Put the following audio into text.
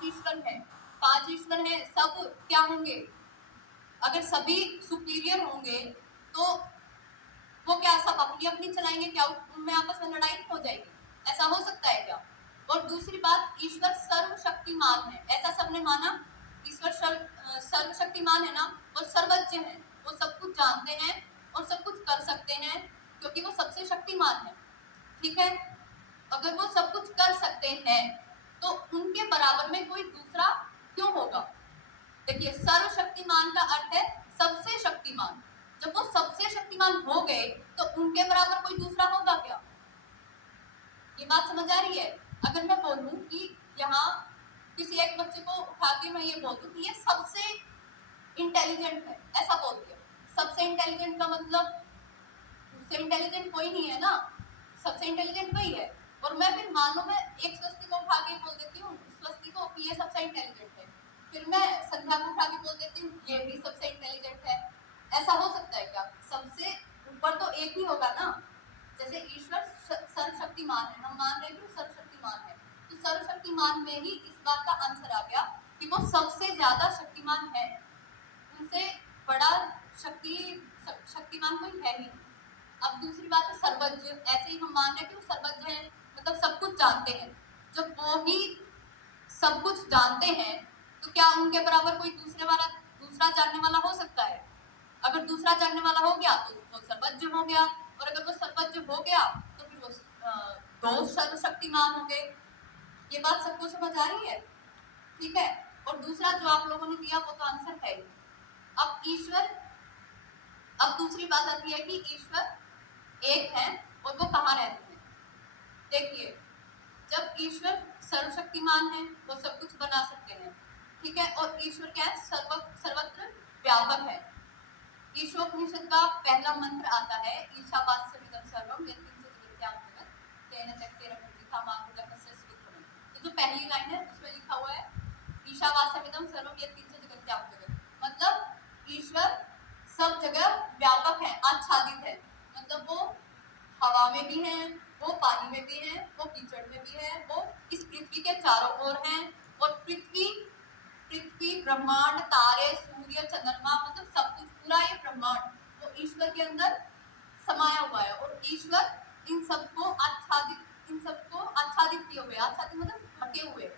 5 ईश्वर हैं, 5 ईश्वर हैं, सब क्या होंगे? अगर सभी सुपीरियर होंगे तो वो क्या सब अपनी अपनी चलाएंगे क्या? उनमें आपस में लड़ाई हो जाएगी? ऐसा हो सकता है क्या? और दूसरी बात, ईश्वर सर्वशक्तिमान है, ऐसा सबने माना। ईश्वर सर्वशक्तिमान है ना, और सर्वज्ञ है, वो सब कुछ जानते हैं और सब कुछ कर सकते हैं क्योंकि वो सबसे शक्तिमान है। ठीक है, अगर वो सब कुछ कर सकते हैं तो उनके बराबर में कोई दूसरा क्यों होगा? देखिए, सर्वशक्तिमान का अर्थ है सबसे शक्तिमान। जब वो सबसे शक्तिमान हो गए तो उनके बराबर कोई दूसरा होगा क्या? ये बात समझ आ रही है? अगर मैं बोलूं कि यहाँ किसी एक बच्चे को उठा के मैं ये बोल दूं कि ये सबसे इंटेलिजेंट है, ऐसा बोल दिया। सबसे इंटेलिजेंट का मतलब उससे इंटेलिजेंट कोई नहीं है ना, सबसे इंटेलिजेंट वही है। और मैं फिर मान लो मैं एक स्वस्ति को उठा के बोल देती हूँ स्वस्ति को कि ये सबसे इंटेलिजेंट है, फिर मैं संध्या को उठा के बोल देती हूँ ये भी सबसे इंटेलिजेंट है। ऐसा हो सकता है क्या? सबसे ऊपर तो एक ही होगा ना। जैसे ईश्वर सर्वशक्तिमान है, हम मान रहे हैं कि सर्वशक्तिमान है, तो सर्वशक्तिमान में ही इस बात का आंसर आ गया कि वो सबसे ज्यादा शक्तिमान है, उनसे बड़ा शक्तिमान कोई है नहीं। अब दूसरी बात है सर्वज्ञ, ऐसे ही हम मान रहे हैं कि वो सर्वज्ञ है, मतलब सब कुछ जानते हैं। जब वो ही सब कुछ जानते हैं तो क्या उनके बराबर कोई दूसरा जानने वाला हो सकता है? अगर दूसरा जानने वाला हो गया तो वो सर्वज्ञ हो गया, और अगर वो सर्वज्ञ हो गया तो फिर वो दो सर्वशक्तिमान हो गए। ये बात सबको समझ आ रही है? ठीक है, और दूसरा जो आप लोगों ने दिया वो तो आंसर है ही। अब ईश्वर, अब दूसरी बात आती है कि ईश्वर एक है और वो कहाँ रहते हैं? देखिए, जब ईश्वर सर्वशक्तिमान है, वो सब कुछ बना सकते हैं, ठीक है, और ईश्वर क्या है? सर्वत्र व्यापक है। ईशोपनिषद का पहला मंत्र आता है ईशावास्यमिदं सर्वं यत्किंचित् जगत्यां जगत् तेन चक्रेण मूर्तिका मातृगतस्य स्वीकृतं। तो जो पहली लाइन है उसमें लिखा हुआ है ईशावास्यमिदं सर्वं यत्किंचित् जगत्यां जगत्, मतलब ईश्वर सब जगह व्यापक है, आच्छादित है। मतलब वो हवा में भी है, वो पानी में भी है, वो कीचड़ में भी है, वो इस पृथ्वी के चारों ओर है। और पृथ्वी ब्रह्मांड, तारे, सूर्य, चंद्रमा, मतलब सब कुछ पूरा ये ब्रह्मांड वो ईश्वर के अंदर समाया हुआ है। और ईश्वर इन सबको आच्छादित किए हुए, आच्छादित मतलब ढके हुए,